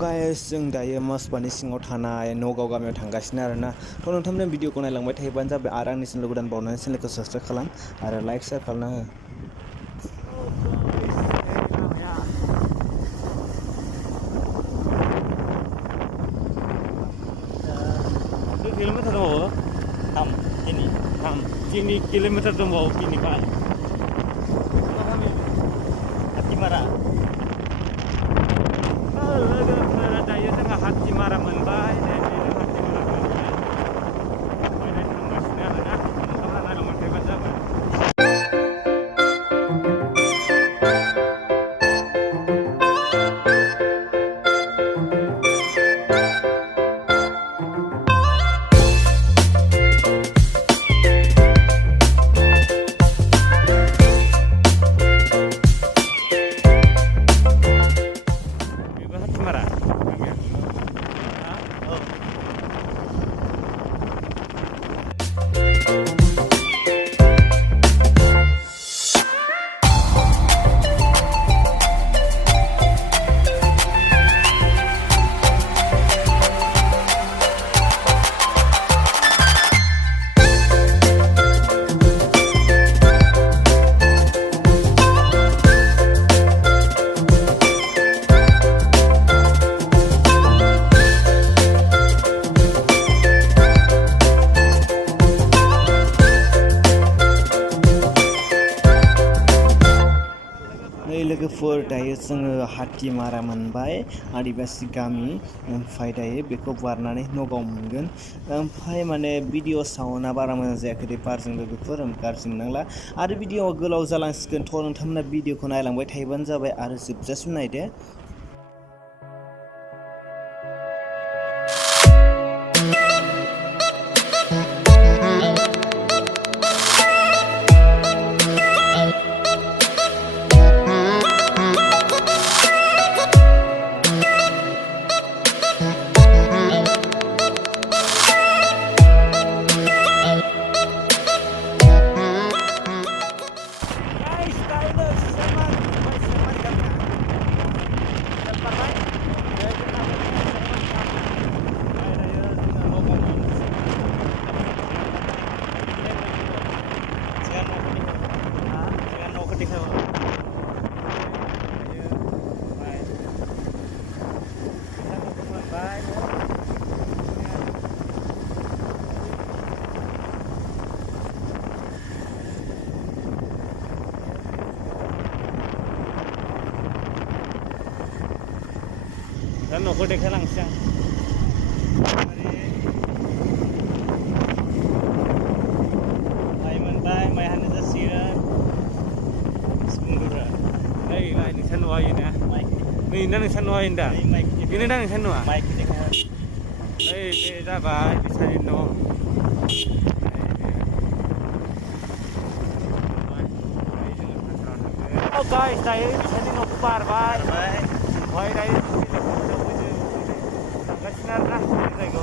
Guys जों दायो माजबातनि सिङाव थानाय नगाव गामियाव थांगासिनो आरोना नोंथांमोना भिडिअखौ नायलांबाय थायोबानो जाबाय आरो आंनि चेनेलखौ गोदान बावनानै चेनेलखौ साबस्क्राइब खालाम आरो लाइक शेयार खालामना हो। किलोमीटर दंबावो 3 किलोमीटर दंबावो बिनिफ्राय हाथिमारा लोगोफोर दायो जोंहा हाथिमारा मोनबाय थांगासिनो आरोना नोंथांमोना नायलांबाय थायोबानो जाबाय। लोगोफोर दायो जोङो हाथिमारा मोनबाय आदिबासि गामि ओमफ्राय दायो बेखौ बारनानै नगाव मोनगोन ओमफ्राय माने भिडिअ साउन्डआ बारा मोजां जायाखै बारजों लोगोफोर गाज्रि मोननांला आरो भिडिअआ गोलाव जालांसिगोन नोंथांमोना भिडिअखौ नायलांबाय थायोबानो जाबाय आरो जोबजासिम नायदो। Dan noko deka langsung. Mai mentai, mai hanya jasiran. Semundura. Hei, ini sanwa ini. Ini nang sanwa ini. Ini nang sanwa. Hei, beda bay, bisa ino. Oh guys, saya bisa ino kupar bay. Bay dari. Nah, go.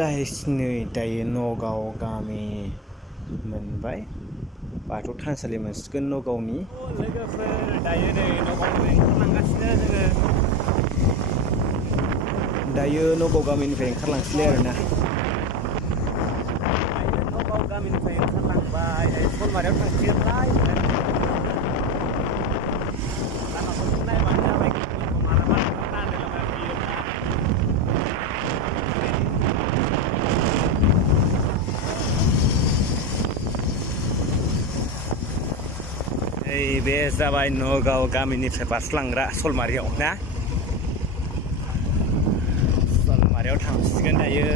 Guys नै दायो नगाव गामि मोनबाय बाथौ थानसालि मोनसिगोन नगावनि। लोगोफोर दायो नै नगावनिफ्राय ओंखारलांगासिनो जोङो दायो नगाव गामिनिफ्राय ओंखारलांसैलाय आरोना नगाव गामिनिफ्राय ओंखारलांबाय सलमारियाव थांसिगोनलाय लामाफोरखौ नायबानो जाबाय बे जाबाय नगाव गामिनिफ्राय बारस्लांग्रा सलमारियाव ना सलमारियाव थांसिगोन दायो।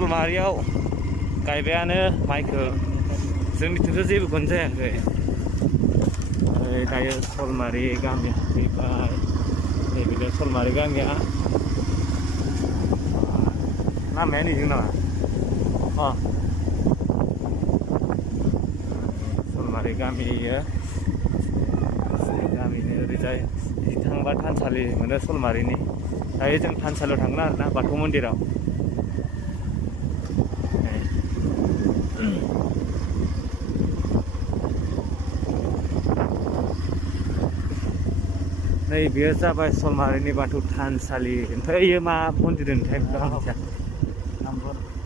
सलमारियाव गायबायानो माइखौ जोंनिथिंथ' जेबोखौनो जायाखै दायो सलमारि गामि फैबाय नैबे सलमारि गामिया लामाया नैजों नामा सलमारि गामि गामिनि ओरैजाय थांबा थानसालि मोनो सलमारिनि दायो जों थानसालियाव थांगोन आरोना बाथौ मन्दिराव नै बेयो जाबाय सलमारिनि बाथौ थानसालि ओमफ्राय बेयो मा मन्दिर होनोथाय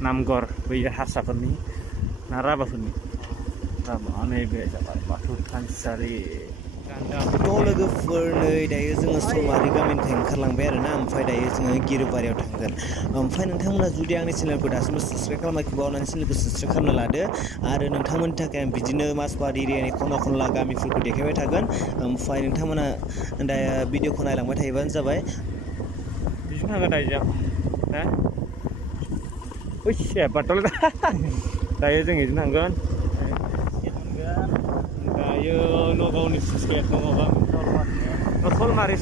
नामगर बैयो हारसाफोरनि ना राभाफोरनि नैबे जाबाय बाथौ थानसालि लोगोफोर नै दायो जोङो सलमारि गामिनिफ्राय ओंखारलांबाय आरोना ओमफ्राय दायो जोङो गिरुबारियाव थांगोन ओमफ्राय नोंथांमोना जुदि आंनि चेनेलखौ दासिमबो साबस्क्राइब खालामाखैबा अननानै चेनेलखौ साबस्क्राइब खालामना लादो आरो नोंथांमोननि थाखाय आं बिदिनो माजबाट एरियानि खना खनला गामिफोरखौ देखायबाय थागोन ओमफ्राय नोंथांमोना दा भिडिअखौ नायलांबाय थायोबानो जाबाय बिजों थांगोन दायो ना ओइसे बाथल दायो जों बिजों थांगोन दायो नगावनि स्लुइस गेट दङ सलमारि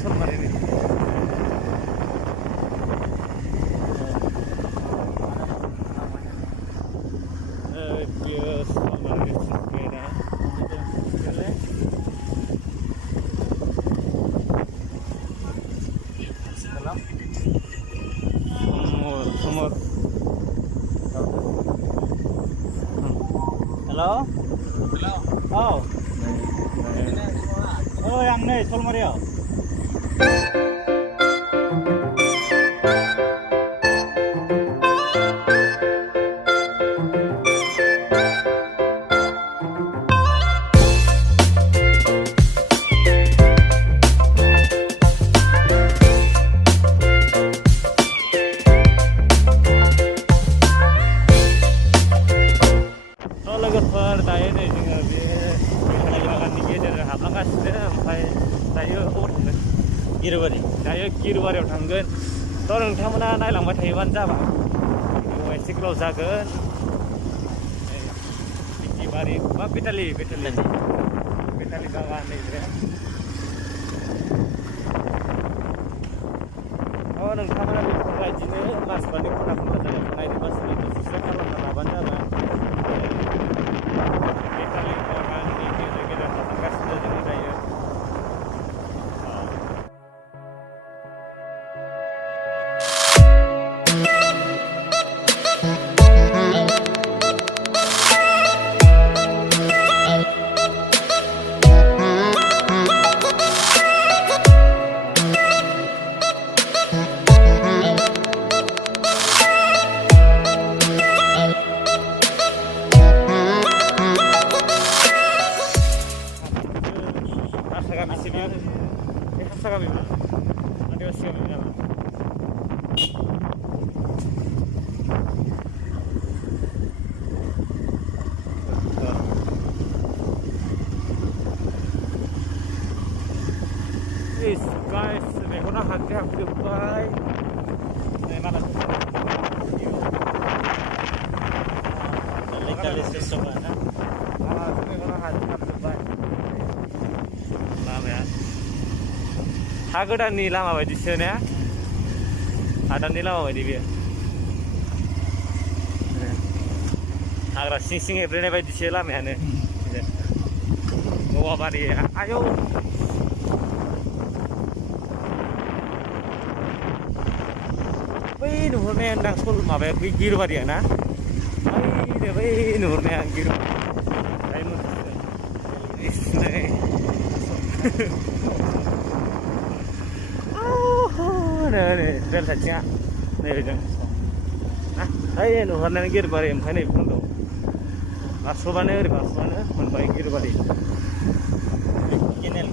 बेयो सलमारि स्लुइस गेटआ हेल' आं नै सलमारियाव लोगोफोर दायो नै जोङो बे बागाननि गेजेरजों हाबलांगासिनो ओमफ्राय दायो अबाव थांगोन गिरुबारि दायो गिरुबारियाव थांगोन नोंथांमोना नायलांबाय थायोबानो जाबाय भिडिअआ एसे गोलाव जागोन बिटिबारि बा बेटालि बागान नैबे नोंथांमोना बेफोरबायदिनो माजबाटनि खना खनला जायगाखौ नायनोबा चेनेलखौ साबस्क्राइब खालामना लाबानो जाबाय बेटालि बागाननि गेजेर गेजेर थांगासिनो जोङो दायो guys, मेगना हाबजोब्बाय नै मालाय मेगना हाबजोब्बाय लामाया हा गोदाननि लामा बायदिसो ने हादाननि लामा बायदि बेयो हाग्रा सिं सिं हेब्रेनाय बायदिसो लामायानो औवाबारि आयौ बै नुहुरनाया होनदां सल माबाया बै गिरुबारिया ना बै नुहुरनाया गिरुबारि रेल साइथिंआ नैबेजों ना ओइ नुहुरनायानो गिरुबारि ओमफ्राय नैबे दं बारस'बानो ओरै बारस'बानो मोनबाय गिरुबारि केनेल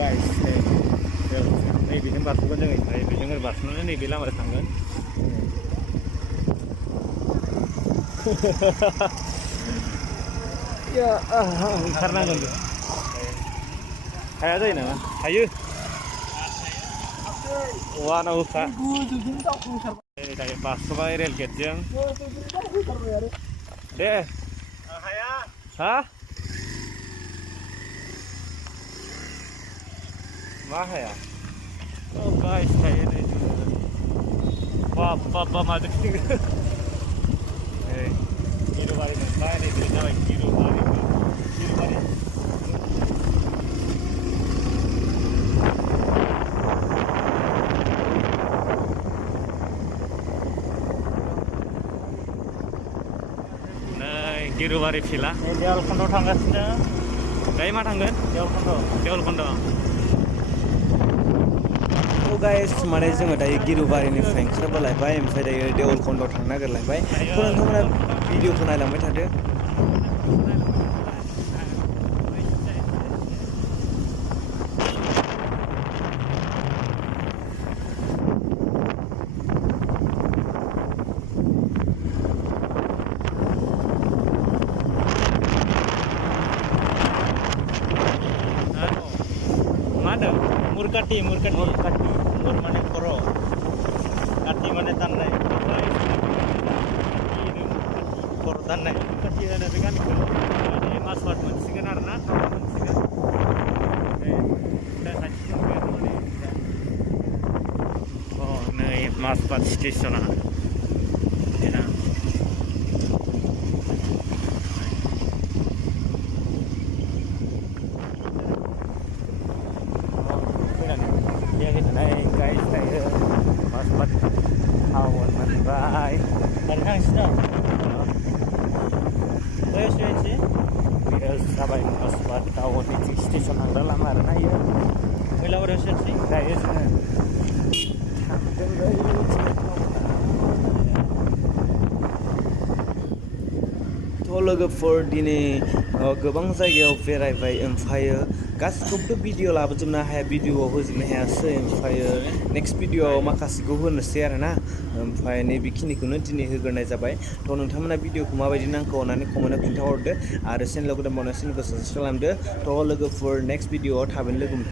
guys नैबेजों बारस'गोन जोङो ओमफ्राय बेजों ओरै बारस'नानै नैबे लामाजों थांगोन Ya, ओंखारनांगोन हाया जायो नामा हायो वानावखा दायो बारस'बाय रेल गेटजों दे हाया हा मा हाया गाइस हायो नै बाब माजों गिदिङो गिरुबारि मोनबाय नै बे जाबाय गिरुबारि गिरुबारि फिला देवलखन्डआव थांगासिनो दायो मा थांगोन देवलखन्ड गाइस माने जोङो दायो गिरुबारिनिफ्राय ओंखारबोलायबाय ओमफ्राय दायो देवलखन्डआव थांनो नागिरलायबाय नोंथांमोना भिडिअखौ नायलांबाय थादो मुरकाटी मुर माने खर' काटी माने दाननाय खर' दाननाय मुरकाटी होनो बे गामिखौ माने माजबाट मोनसिगोन आरो ना टाउन मोनसिगोन नै माजबाट स्टेसना guys tayo Mazbat Hawan Manbay dari sini terus sabay Mazbat Hawan di station ang lamar na yun wala wala siya tayo लोगोफोर दिनै गोबां जायगायाव बेरायबाय ओमफ्रायो गासिखौबोथ' भिडिअ लाबोजोबनो हाया भिडिअआव होजोबनो हायासै ओमफ्रायो नेक्स्ट भिडिअआव माखासेखौ होनोसै आरोना ओमफ्राय नैबेखिनिखौनो दिनै होग्रोनाय जाबाय थ' नोंथांमोना भिडिअखौ माबायदि नांगौ होननानै कमेन्टआव खोन्थाहरदो आरो चेनेलाव गोदान बावनाय चेनेलखौ साबस्क्राइब खालामदो थ' लोगोफोर नेक्स्ट भिडिअआव थाबैनो लोगो